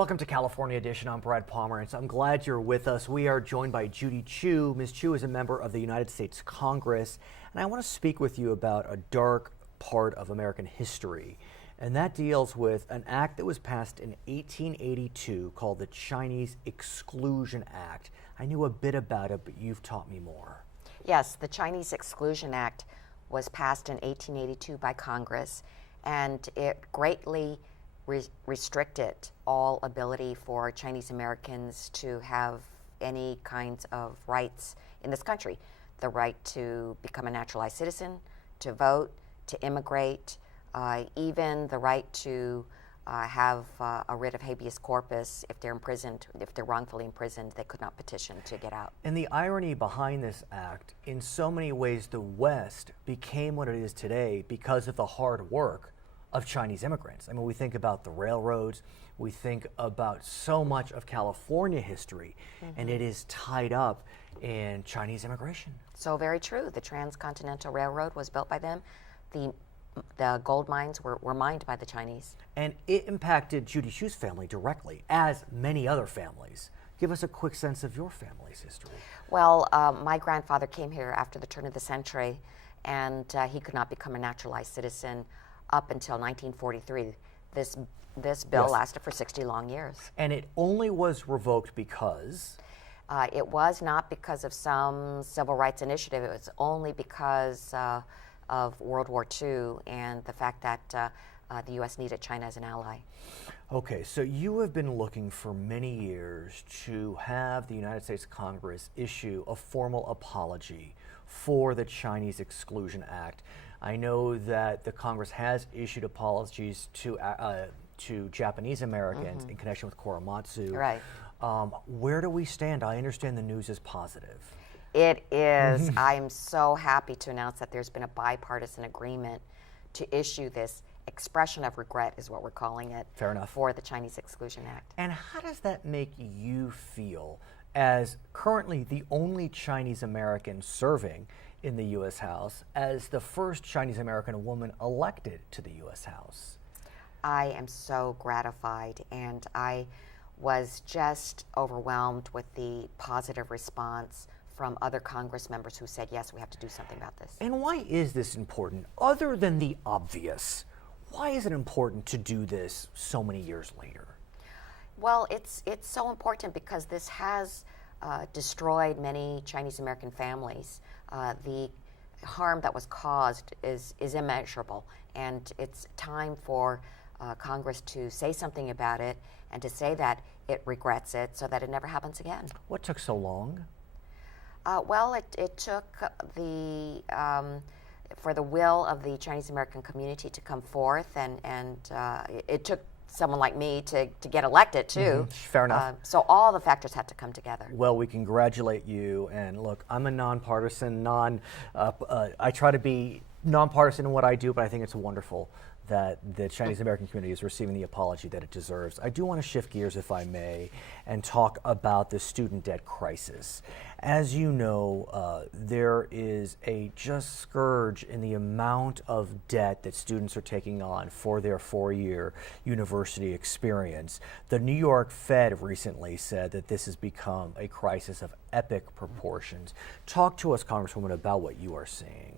Welcome to California Edition. I'm Brad Pomerance. I'm glad you're with us. We are joined by Judy Chu. Ms. Chu is a member of the United States Congress, and I want to speak with you about a dark part of American history, and that deals with an act that was passed in 1882 called the Chinese Exclusion Act. I knew a bit about it, but you've taught me more. Yes, the Chinese Exclusion Act was passed in 1882 by Congress, and it greatly restricted all ability for Chinese Americans to have any kinds of rights in this country. The right to become a naturalized citizen, to vote, to immigrate, even the right to have a writ of habeas corpus if they're imprisoned, if they're wrongfully imprisoned, they could not petition to get out. And the irony behind this act, in so many ways, the West became what it is today because of the hard work of Chinese immigrants. I mean, we think about the railroads, we think about so much of California history, and it is tied up in Chinese immigration. So very true. The Transcontinental Railroad was built by them. The gold mines were mined by the Chinese. And it impacted Judy Chu's family directly, as many other families. Give us a quick sense of your family's history. Well, my grandfather came here after the turn of the century, and he could not become a naturalized citizen up until 1943. This bill lasted for 60 long years. And it only was revoked because? It was not because of some civil rights initiative. It was only because of World War II and the fact that the U.S. needed China as an ally. Okay, so you have been looking for many years to have the United States Congress issue a formal apology for the Chinese Exclusion Act. I know that the Congress has issued apologies to Japanese Americans in connection with Korematsu. Right. Where do we stand? I understand the news is positive. It is. I'm so happy to announce that there's been a bipartisan agreement to issue this expression of regret, is what we're calling it. Fair enough. For the Chinese Exclusion Act. And how does that make you feel as currently the only Chinese American serving in the U.S. House, as the first Chinese American woman elected to the U.S. House? I am so gratified, and I was just overwhelmed with the positive response from other Congress members who said, yes, we have to do something about this. And why is this important? Other than the obvious, why is it important to do this so many years later? Well, it's so important because this has destroyed many Chinese American families. The harm that was caused is immeasurable, and it's time for Congress to say something about it and to say that it regrets it so that it never happens again. What took so long? Well, it took for the will of the Chinese American community to come forth, and it took someone like me to get elected too. Fair enough. So all the factors had to come together. Well, we congratulate you, and look, I'm a nonpartisan, I try to be nonpartisan in what I do, but I think it's wonderful that the Chinese American community is receiving the apology that it deserves. I do want to shift gears, if I may, and talk about the student debt crisis. As you know, there is a just scourge in the amount of debt that students are taking on for their four-year university experience. The New York Fed recently said that this has become a crisis of epic proportions. Talk to us, Congresswoman, about what you are seeing.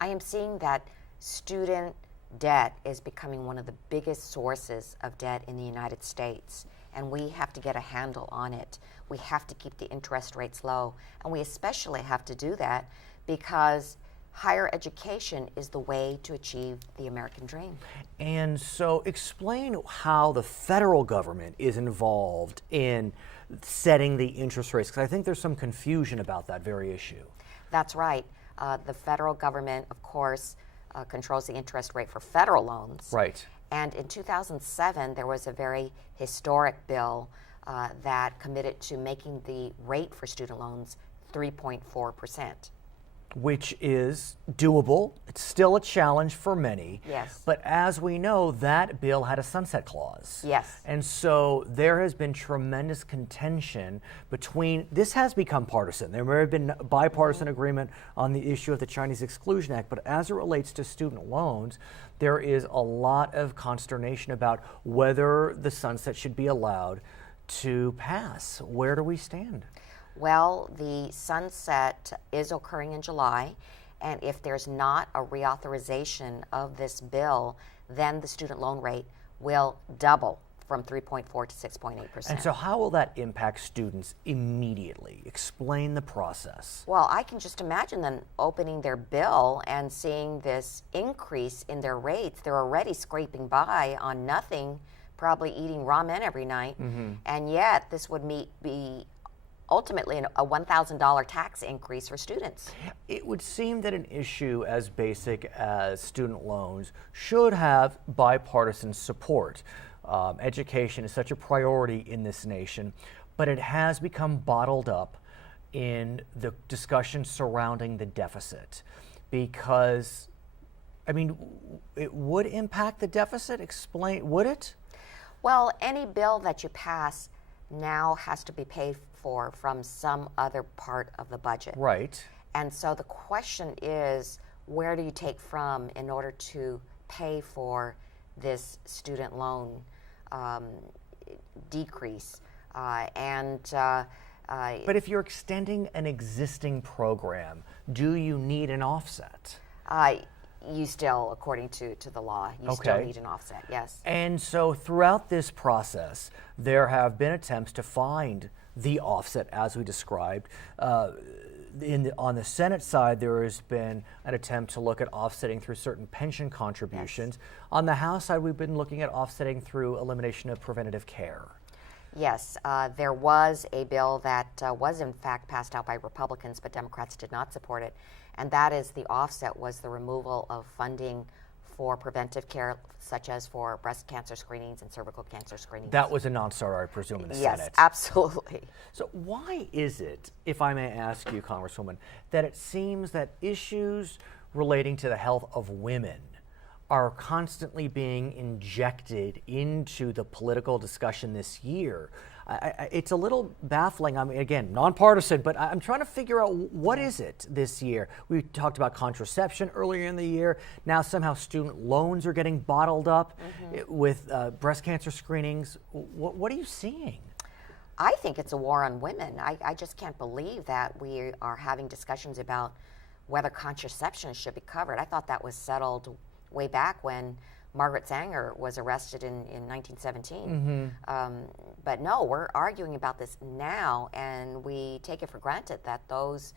I am seeing that student debt is becoming one of the biggest sources of debt in the United States, and we have to get a handle on it. We have to keep the interest rates low, and we especially have to do that because higher education is the way to achieve the American dream. And so explain how the federal government is involved in setting the interest rates, because I think there's some confusion about that very issue. That's right. The federal government, of course, controls the interest rate for federal loans. Right. And in 2007, there was a very historic bill that committed to making the rate for student loans 3.4%. which is doable. It's still a challenge for many. Yes. But as we know, that bill had a sunset clause. Yes. And so there has been tremendous contention between, this has become partisan. There may have been bipartisan agreement on the issue of the Chinese Exclusion Act, but as it relates to student loans, there is a lot of consternation about whether the sunset should be allowed to pass. Where do we stand? Well, the sunset is occurring in July, and if there's not a reauthorization of this bill, then the student loan rate will double from 3.4 to 6.8%. And so how will that impact students immediately? Explain the process. Well, I can just imagine them opening their bill and seeing this increase in their rates. They're already scraping by on nothing, probably eating ramen every night, and yet this would be ultimately a $1,000 tax increase for students. It would seem that an issue as basic as student loans should have bipartisan support. Education is such a priority in this nation, but it has become bottled up in the discussion surrounding the deficit because, I mean, it would impact the deficit? Explain, would it? Well, any bill that you pass now has to be paid for from some other part of the budget. Right. And so the question is, where do you take from in order to pay for this student loan decrease? But if you're extending an existing program, do you need an offset? You still, according to the law, you still need an offset, yes. And so throughout this process, there have been attempts to find the offset as we described. On the Senate side, there has been an attempt to look at offsetting through certain pension contributions. Yes. On the House side, we've been looking at offsetting through elimination of preventative care. Yes, there was a bill that was in fact passed out by Republicans, but Democrats did not support it. And that is the offset was the removal of funding for preventive care, such as for breast cancer screenings and cervical cancer screenings. That was a non-starter, I presume, in the Senate. Yes, absolutely. So why is it, if I may ask you, Congresswoman, that it seems that issues relating to the health of women are constantly being injected into the political discussion this year? It's a little baffling. I mean, again, nonpartisan, but I'm trying to figure out what is it this year. We talked about contraception earlier in the year. Now somehow student loans are getting bottled up with breast cancer screenings. What are you seeing? I think it's a war on women. I just can't believe that we are having discussions about whether contraception should be covered. I thought that was settled way back when Margaret Sanger was arrested in 1917. But no, we're arguing about this now, and we take it for granted that those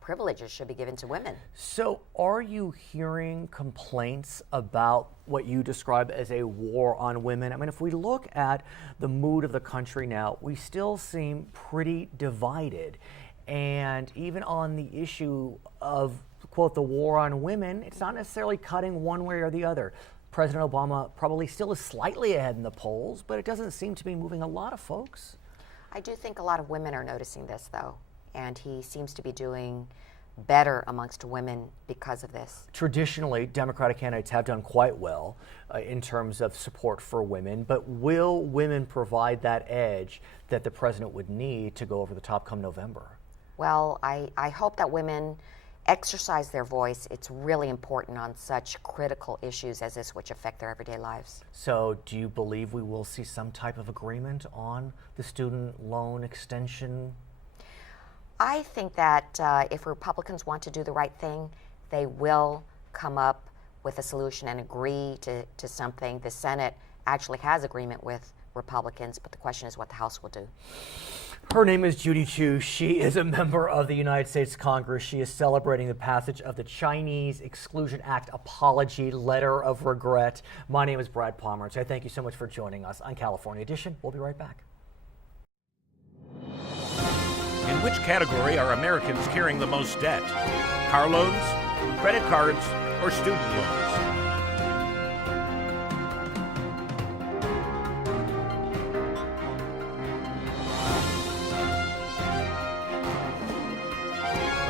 privileges should be given to women. So are you hearing complaints about what you describe as a war on women? I mean, if we look at the mood of the country now, we still seem pretty divided. And even on the issue of, quote, the war on women, it's not necessarily cutting one way or the other. President Obama probably still is slightly ahead in the polls, but it doesn't seem to be moving a lot of folks. I do think a lot of women are noticing this, though, and he seems to be doing better amongst women because of this. Traditionally, Democratic candidates have done quite well in terms of support for women, but will women provide that edge that the president would need to go over the top come November? Well, I hope that women exercise their voice. It's really important on such critical issues as this, which affect their everyday lives. So do you believe we will see some type of agreement on the student loan extension? I think that if Republicans want to do the right thing, they will come up with a solution and agree to something. The Senate actually has agreement with Republicans, but the question is what the House will do. Her name is Judy Chu. She is a member of the United States Congress. She is celebrating the passage of the Chinese Exclusion Act Apology Letter of Regret. My name is Brad Pomerance. I thank you so much for joining us on California Edition. We'll be right back. In which category are Americans carrying the most debt? Car loans, credit cards, or student loans?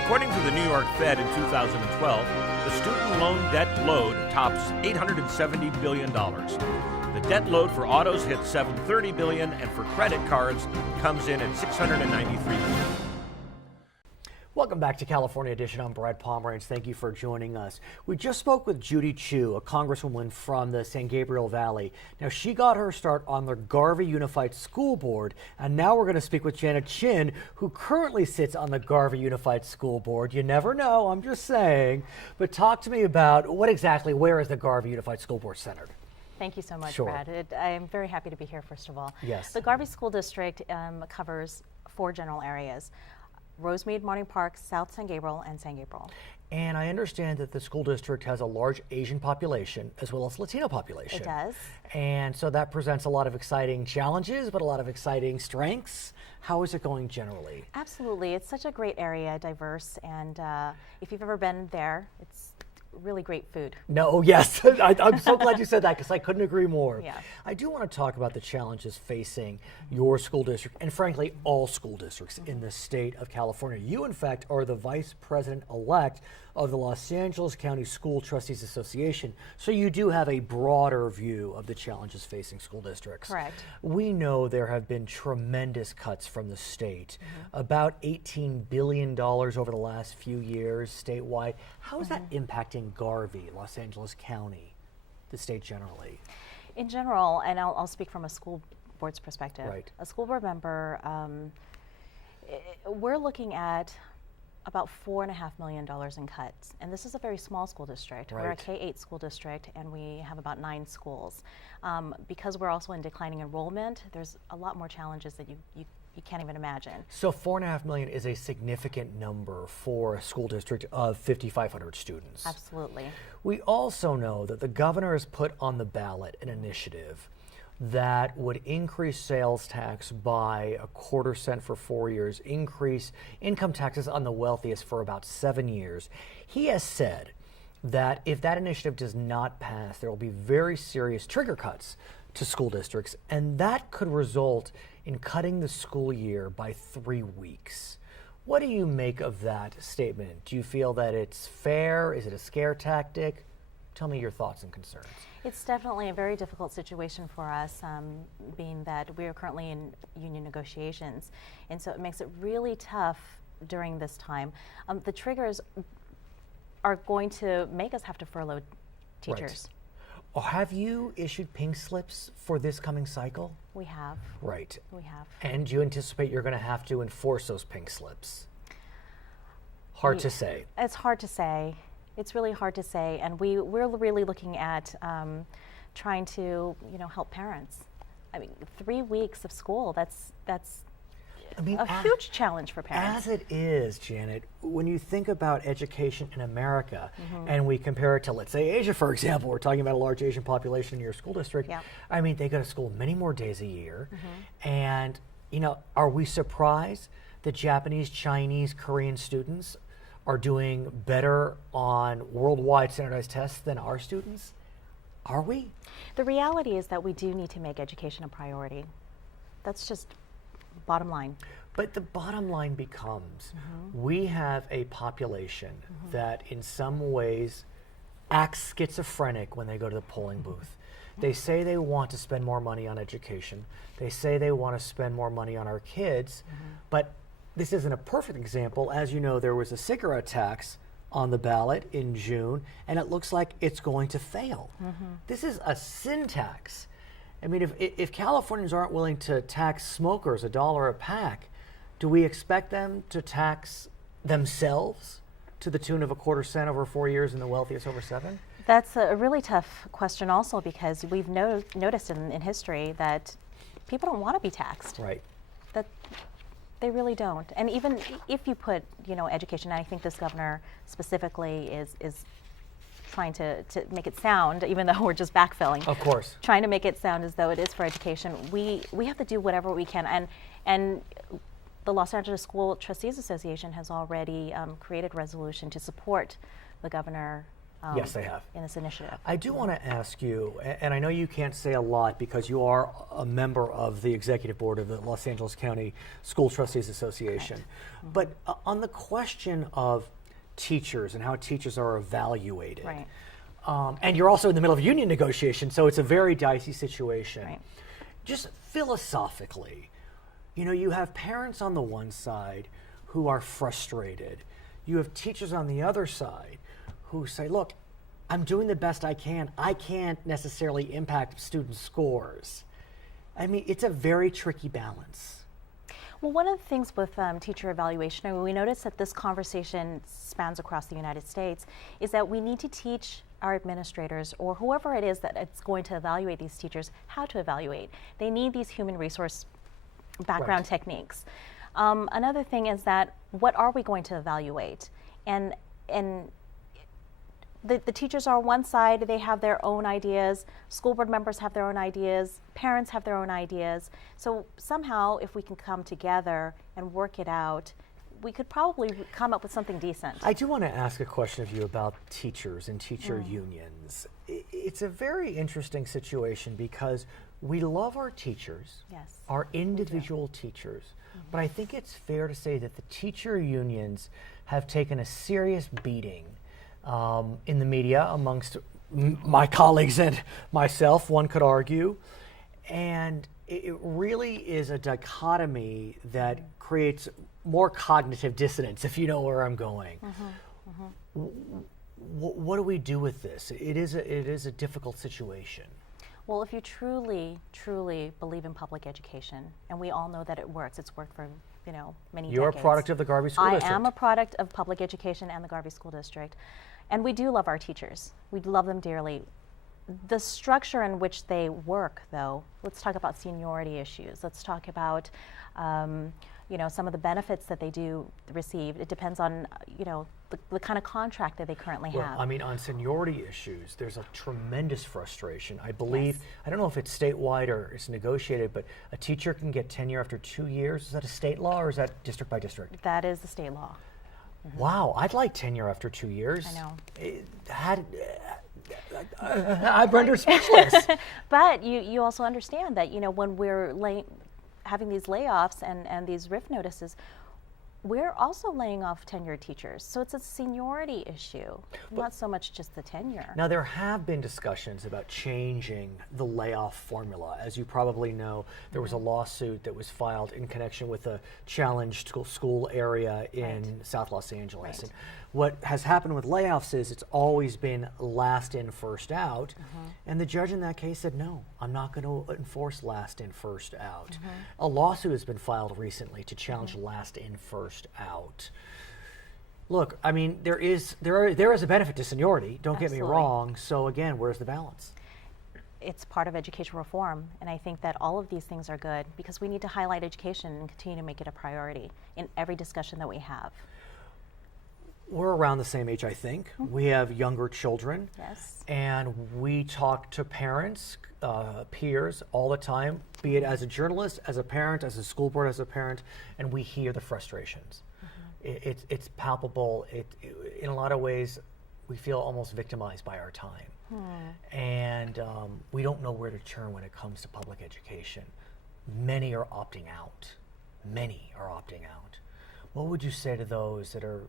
According to the New York Fed in 2012, the student loan debt load tops $870 billion. The debt load for autos hits $730 billion, and for credit cards comes in at $693 billion. Welcome back to California Edition. I'm Brad Pomerance. Thank you for joining us. We just spoke with Judy Chu, a congresswoman from the San Gabriel Valley. Now, she got her start on the Garvey Unified School Board, and now we're going to speak with Janet Chin, who currently sits on the Garvey Unified School Board. You never know, I'm just saying. But talk to me about where is the Garvey Unified School Board centered? Thank you so much, Sure. Brad. I am very happy to be here, first of all. Yes. The Garvey School District covers 4 general areas: Rosemead, Morning Park, South San Gabriel, and San Gabriel. And I understand that the school district has a large Asian population as well as Latino population. It does. And so that presents a lot of exciting challenges, but a lot of exciting strengths. How is it going generally? Absolutely. It's such a great area, diverse, and if you've ever been there, it's really great food. No, yes. I'm so glad you said that because I couldn't agree more. Yeah. I do want to talk about the challenges facing your school district and frankly all school districts in the state of California. You in fact are the vice president-elect of the Los Angeles County School Trustees Association, so you do have a broader view of the challenges facing school districts. Correct. We know there have been tremendous cuts from the state, about $18 billion over the last few years statewide. How is that impacting Garvey, Los Angeles County, the state generally? In general, and I'll speak from a school board's perspective. Right. A school board member, we're looking at about $4.5 million in cuts. And this is a very small school district. Right. We're a K-8 school district, and we have about 9 schools. Because we're also in declining enrollment, there's a lot more challenges that you can't even imagine. So $4.5 million is a significant number for a school district of 5,500 students. Absolutely. We also know that the governor has put on the ballot an initiative that would increase sales tax by 1/4 cent for 4 years, increase income taxes on the wealthiest for about 7 years. He has said that if that initiative does not pass, there will be very serious trigger cuts to school districts, and that could result in cutting the school year by 3 weeks. What do you make of that statement? Do you feel that it's fair? Is it a scare tactic? Tell me your thoughts and concerns. It's definitely a very difficult situation for us, being that we are currently in union negotiations. And so it makes it really tough during this time. The triggers are going to make us have to furlough teachers. Right. Have you issued pink slips for this coming cycle? We have. Right. We have. And do you anticipate you're going to have to enforce those pink slips? Hard to say. It's hard to say. It's really hard to say, and we're really looking at trying to, help parents. I mean, 3 weeks of school, that's a huge challenge for parents. As it is, Janet, when you think about education in America, and we compare it to, let's say, Asia, for example, we're talking about a large Asian population in your school district. Yeah. I mean, they go to school many more days a year, and, are we surprised that Japanese, Chinese, Korean students are doing better on worldwide standardized tests than our students? Are we? The reality is that we do need to make education a priority. That's just bottom line. But the bottom line becomes we have a population that in some ways acts schizophrenic when they go to the polling booth. They say they want to spend more money on education. They say they want to spend more money on our kids, but this isn't a perfect example. As you know, there was a cigarette tax on the ballot in June, and it looks like it's going to fail. This is a sin tax. I mean, if Californians aren't willing to tax smokers $1 a pack, do we expect them to tax themselves to the tune of 1/4 cent over 4 years and the wealthiest over 7? That's a really tough question also, because we've noticed in history that people don't want to be taxed. Right. That they really don't. And even if you put, education, and I think this governor specifically is trying to make it sound, even though we're just backfilling. Of course. Trying to make it sound as though it is for education. We have to do whatever we can. And the Los Angeles School Trustees Association has already created a resolution to support the governor. Yes, they have. In this initiative. I do want to ask you, and I know you can't say a lot because you are a member of the executive board of the Los Angeles County School Trustees Association, but on the question of teachers and how teachers are evaluated. Right. And you're also in the middle of union negotiation, so it's a very dicey situation. Right. Just philosophically, you have parents on the one side who are frustrated. You have teachers on the other side who say, look, I'm doing the best I can. I can't necessarily impact student scores. I mean, it's a very tricky balance. Well, one of the things with teacher evaluation, and we notice that this conversation spans across the United States, is that we need to teach our administrators or whoever it is that it's going to evaluate these teachers how to evaluate. They need these human resource background techniques. Another thing is that what are we going to evaluate? And the teachers are on one side, they have their own ideas, school board members have their own ideas, parents have their own ideas. So somehow if we can come together and work it out, we could probably come up with something decent. I do want to ask a question of you about teachers and teacher unions. It's a very interesting situation because we love our teachers, Yes, our individual teachers, but I think it's fair to say that the teacher unions have taken a serious beating in the media amongst my colleagues and myself, one could argue. And it really is a dichotomy that creates more cognitive dissonance, if you know where I'm going. What do we do with this? It is a difficult situation. Well, if you truly, truly believe in public education, and we all know that it works, it's worked for many You're decades. a product of the Garvey School District. I am a product of public education and the Garvey School District. And we do love our teachers. We love them dearly. The structure in which they work, though, let's talk about seniority issues. Let's talk about some of the benefits that they do receive. It depends on the kind of contract that they currently have. Well, I mean, on seniority issues, there's a tremendous frustration. I believe, I don't know if it's statewide or it's negotiated, but a teacher can get tenure after 2 years. Is that a state law or is that district by district? That is the state law. Wow, I'd like tenure after 2 years. I know. I'm rendered speechless. But you also understand that when we're having these layoffs and these RIF notices, we're also laying off tenured teachers. So it's a seniority issue, not so much just the tenure. Now, there have been discussions about changing the layoff formula. As you probably know, there was a lawsuit that was filed in connection with a challenged school area in South Los Angeles. And what has happened with layoffs is it's always been last in, first out. And the judge in that case said, no, I'm not going to enforce last in, first out. A lawsuit has been filed recently to challenge last in, first out. Look, I mean, there is a benefit to seniority, don't get me wrong. So again, where's the balance? It's part of education reform, and I think that all of these things are good because we need to highlight education and continue to make it a priority in every discussion that we have. We're around the same age, I think. We have younger children. Yes. And we talk to parents, peers all the time, be it as a journalist, as a parent, as a school board, as a parent, and we hear the frustrations. It's palpable. In a lot of ways, we feel almost victimized by our time. And we don't know where to turn when it comes to public education. Many are opting out. Many are opting out. What would you say to those that are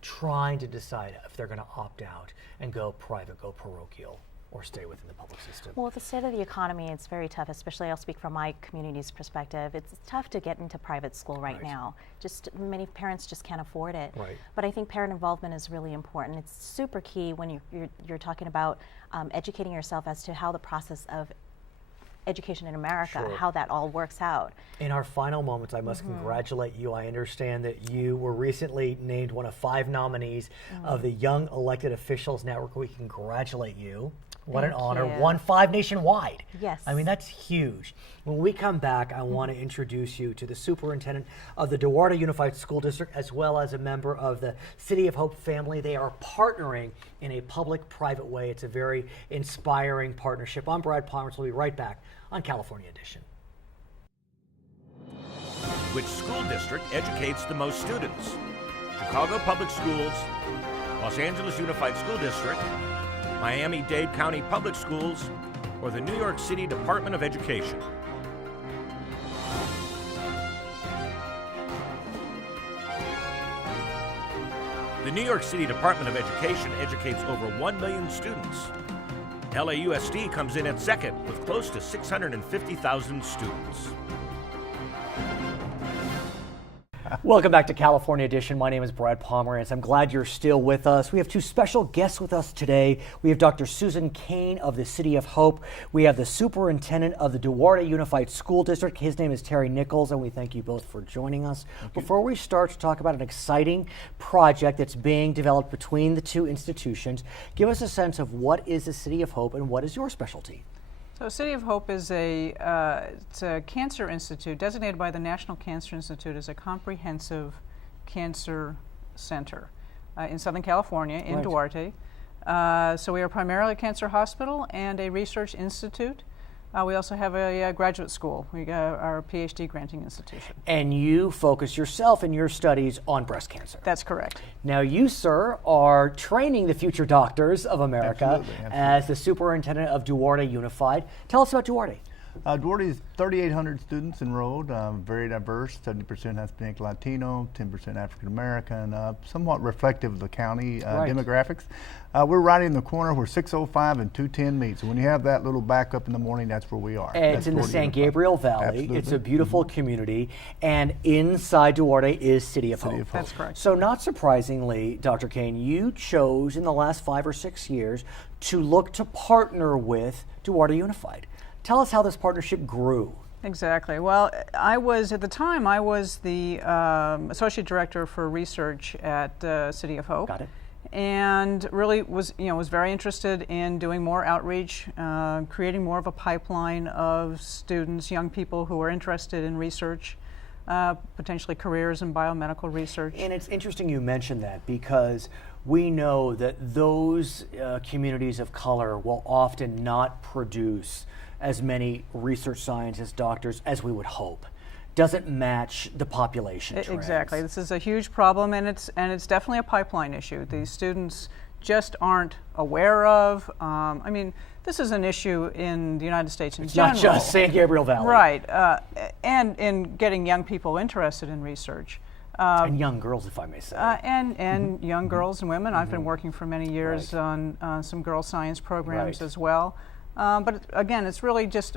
trying to decide if they're going to opt out and go private, go parochial, or stay within the public system? Well, with the state of the economy, it's very tough, especially I'll speak from my community's perspective. It's tough to get into private school right now. Just many parents just can't afford it. But I think parent involvement is really important. It's super key when you're talking about educating yourself as to how the process of education in America, how that all works out. In our final moments, I must congratulate you. I understand that you were recently named one of 5 nominees of the Young Elected Officials Network. We congratulate you. What an honor. you. 1-5 nationwide. Yes. I mean, that's huge. When we come back, I want to introduce you to the superintendent of the Duarte Unified School District, as well as a member of the City of Hope family. They are partnering in a public-private way. It's a very inspiring partnership. I'm Brad Pomerance. We'll be right back on California Edition. Which school district educates the most students? Chicago Public Schools, Los Angeles Unified School District, Miami-Dade County Public Schools, or the New York City Department of Education? The New York City Department of Education educates over 1 million students. LAUSD comes in at second with close to 650,000 students. Welcome back to California Edition. My name is Brad Pomerance. I'm glad you're still with us. We have two special guests with us today. We have Dr. Susan Kane of the City of Hope. We have the Superintendent of the Duarte Unified School District. His name is Terry Nichols, and we thank you both for joining us. Before we start to talk about an exciting project that's being developed between the two institutions, give us a sense of what is the City of Hope and what is your specialty? So City of Hope is it's a cancer institute designated by the National Cancer Institute as a comprehensive cancer center in Southern California, in Duarte. So we are primarily a cancer hospital and a research institute. We also have a graduate school. We got our PhD granting institution. And you focus yourself in your studies on breast cancer. That's correct. Now you, sir, are training the future doctors of America Absolutely. as the Superintendent of Duarte Unified. Tell us about Duarte. Duarte is 3,800 students enrolled, very diverse, 70% Hispanic Latino, 10% African American, somewhat reflective of the county demographics. We're right in the corner where 605 and 210 meet. So when you have that little backup in the morning, that's where we are. It's in the San Gabriel Valley. Absolutely. It's a beautiful community. And inside Duarte is City of Hope. That's correct. So not surprisingly, Dr. Kane, you chose in the last 5 or 6 years to look to partner with Duarte Unified. Tell us how this partnership grew. Exactly. Well, at the time, I was the Associate Director for Research at City of Hope. Got it. And really was very interested in doing more outreach, creating more of a pipeline of students, young people who are interested in research, potentially careers in biomedical research. And it's interesting you mentioned that because we know that those communities of color will often not produce as many research scientists, doctors as we would hope. Doesn't match the population trends. Exactly. This is a huge problem, and it's definitely a pipeline issue. These students just aren't aware of. I mean, this is an issue in the United States in general. Not just San Gabriel Valley. Right, and in getting young people interested in research. And young girls, if I may say. And young girls and women. I've been working for many years on some girl science programs as well. But again, it's really just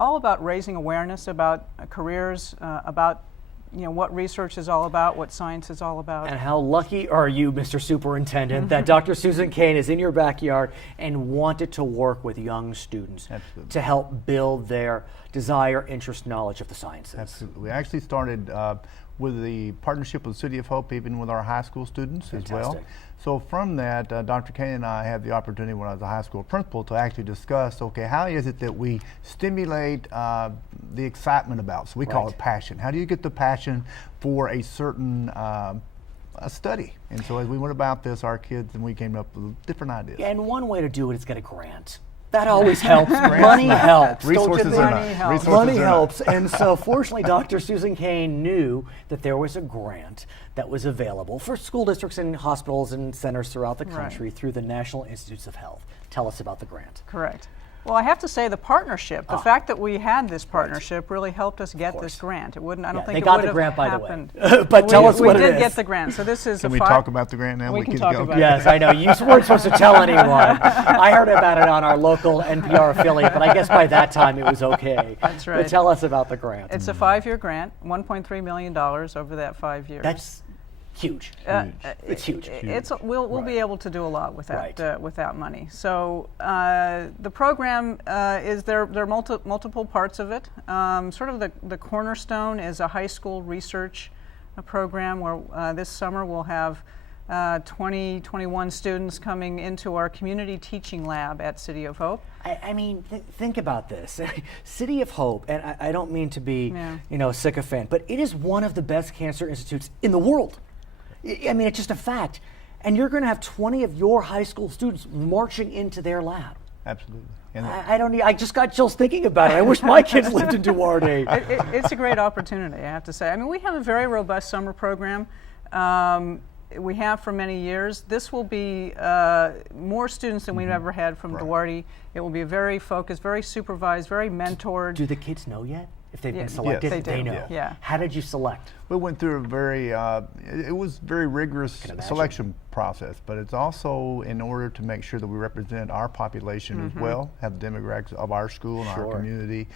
all about raising awareness about careers, about what research is all about, what science is all about. And how lucky are you, Mr. Superintendent, that Dr. Susan Kane is in your backyard and wanted to work with young students to help build their desire, interest, knowledge of the sciences. Absolutely. We actually started with the partnership with the City of Hope, even with our high school students as well. So from that, Dr. Kane and I had the opportunity when I was a high school principal to actually discuss, okay, how is it that we stimulate the excitement about? So we call it passion. How do you get the passion for a certain study? And so as we went about this, our kids and we came up with different ideas. And one way to do it is get a grant. That always helps. Money helps. Resources are not. Money helps. And so fortunately, Dr. Susan Kane knew that there was a grant that was available for school districts and hospitals and centers throughout the country through the National Institutes of Health. Tell us about the grant. Correct. Well, I have to say the partnership, the fact that we had this partnership really helped us get this grant. It wouldn't, I don't think it would have happened. By the way. But tell us what it is. We did get the grant. So this is Can we talk about the grant now? We can talk about it. Yes, I know. You weren't supposed to tell anyone. I heard about it on our local NPR affiliate, but I guess by that time it was okay. That's right. But tell us about the grant. It's a 5-year grant, $1.3 million over that 5 years. That's huge. It's huge. We'll be able to do a lot with that with that money. So the program is there are multiple parts of it. Sort of the cornerstone is a high school research program where this summer we'll have 21 students coming into our community teaching lab at City of Hope. I mean, think about this. City of Hope, and I don't mean to be sycophant, but it is one of the best cancer institutes in the world. I mean, it's just a fact. And you're going to have 20 of your high school students marching into their lab. Absolutely. I just got chills thinking about it. I wish my kids lived in Duarte. It's a great opportunity, I have to say. I mean, we have a very robust summer program. We have for many years. This will be more students than we've ever had from Duarte. It will be very focused, very supervised, very mentored. Do the kids know yet? If they've been Yes, selected, they they do. know. Yeah. How did you select? We went through a very, it was very rigorous Can imagine. selection process, but it's also in order to make sure that we represent our population as well, have the demographics of our school and our Sure. community,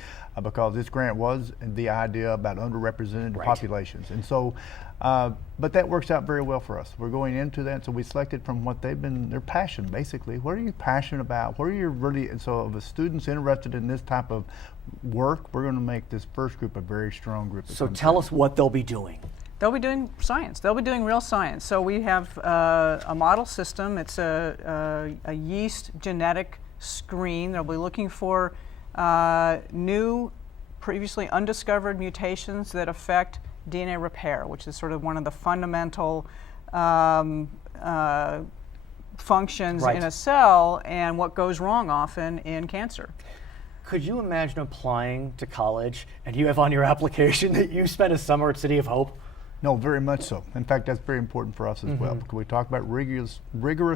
because this grant was the idea about underrepresented Right. populations. And so, but that works out very well for us. We're going into that, so we selected from what their passion, basically. What are you passionate about? What are you really, and so if a student's interested in this type of work, we're going to make this first group a very strong group. that So comes tell in. us what they'll be doing. They'll be doing science. They'll be doing real science. So we have a model system. It's a yeast genetic screen. They'll be looking for new, previously undiscovered mutations that affect DNA repair, which is sort of one of the fundamental functions Right. in a cell and what goes wrong often in cancer. Could you imagine applying to college and you have on your application that you spent a summer at City of Hope? No, very much so. In fact, that's very important for us as well, because we talk about rigorous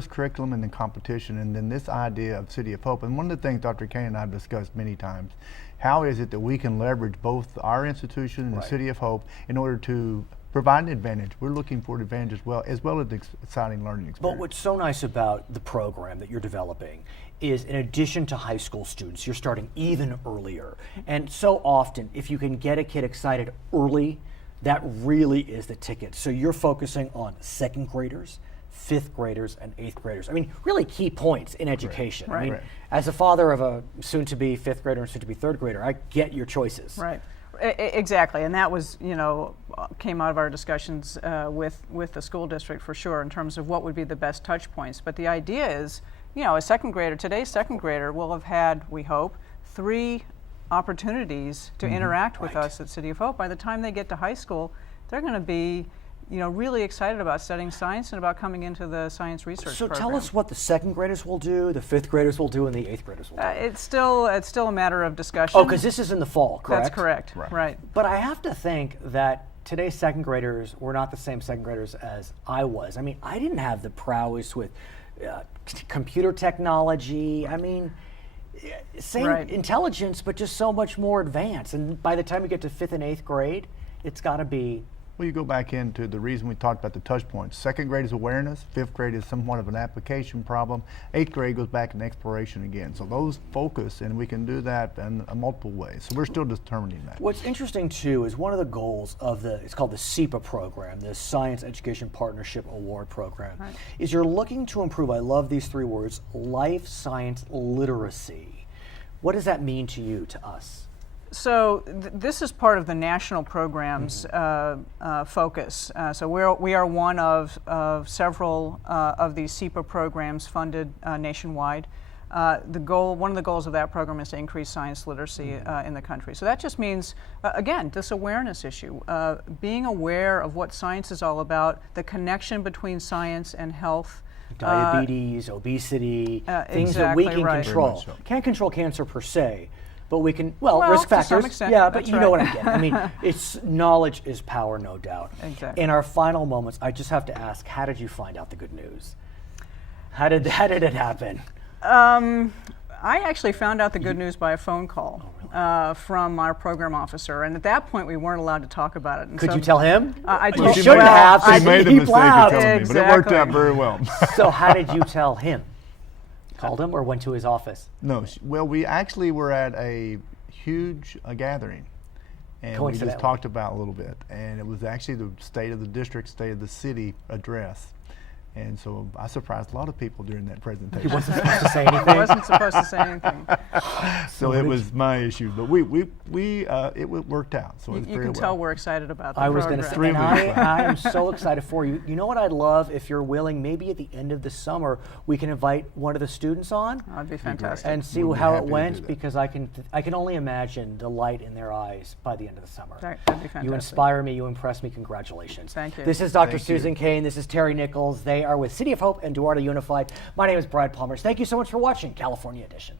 curriculum and then competition, and then this idea of City of Hope. And one of the things Dr. Kane and I have discussed many times, how is it that we can leverage both our institution and the Right. City of Hope in order to provide an advantage? We're looking for an advantage as well as exciting learning experience. But what's so nice about the program that you're developing is, in addition to high school students, you're starting even earlier. And so often, if you can get a kid excited early, that really is the ticket. So you're focusing on second graders, fifth graders, and eighth graders. I mean, really key points in education. I mean, Right. as a father of a soon-to-be fifth grader and soon-to-be third grader, I get your choices. Right. Exactly, and that was, came out of our discussions with the school district for sure in terms of what would be the best touch points. But the idea is, today's second grader will have had, we hope, 3 opportunities to interact with Right. us at City of Hope. By the time they get to high school, they're going to be, really excited about studying science and about coming into the science research So program. tell us what the second graders will do, the fifth graders will do, and the eighth graders will do. It's still a matter of discussion. Oh, because this is in the fall, correct? That's correct. Right. But I have to think that today's second graders were not the same second graders as I was. I mean, I didn't have the prowess with computer technology. I mean, same Right. intelligence, but just so much more advanced. And by the time you get to fifth and eighth grade, it's got to be. Well, you go back into the reason we talked about the touch points. Second grade is awareness. Fifth grade is somewhat of an application problem. Eighth grade goes back in exploration again. So those focus, and we can do that in multiple ways. So we're still determining that. What's interesting too is one of the goals of it's called the SEPA program, the Science Education Partnership Award Program, is you're looking to improve, I love these 3 words, life science literacy. What does that mean to you, to us? So this is part of the national program's focus. So we are one of several of these SEPA programs funded nationwide. One of the goals of that program is to increase science literacy in the country. So that just means, again, this awareness issue, being aware of what science is all about, the connection between science and health. Diabetes, obesity, things that we exactly can right. control. Very much so. Can't control cancer per se, but we can, Well, risk to some factors. extent, Yeah, but that's you know what right. I'm getting. I mean, it's knowledge is power, no doubt. Exactly. In our final moments, I just have to ask, how did you find out the good news? How did it happen? I actually found out the good news by a phone call from our program officer, and at that point we weren't allowed to talk about it. And Could so you tell him? I You told shouldn't well, have. She made the He mistake of blabbed. telling me, but it worked out Exactly. very well. So how did you tell him? Called him or went to his office? No, well, we actually were at a huge gathering, and we just Coincidentally. talked about a little bit, and it was actually the state of the district, state of the city address, and so I surprised a lot of people during that presentation. He wasn't supposed to say I anything. wasn't supposed to say anything. So it was my issue, but it worked out. So You, it's you very can well. tell we're excited about the I was program. going to say, Three and weeks. I am so excited for you. You know what I'd love, if you're willing, maybe at the end of the summer, we can invite one of the students on That'd be fantastic. and see We'd be how happy it to do went, that. because I can only imagine the light in their eyes by the end of the summer. That'd be fantastic. You inspire me, you impress me, congratulations. Thank you. This is Dr. Thank you. Susan Kane, this is Terry Nichols. They are with City of Hope and Duarte Unified. My name is Brad Pomerance. Thank you so much for watching California Edition.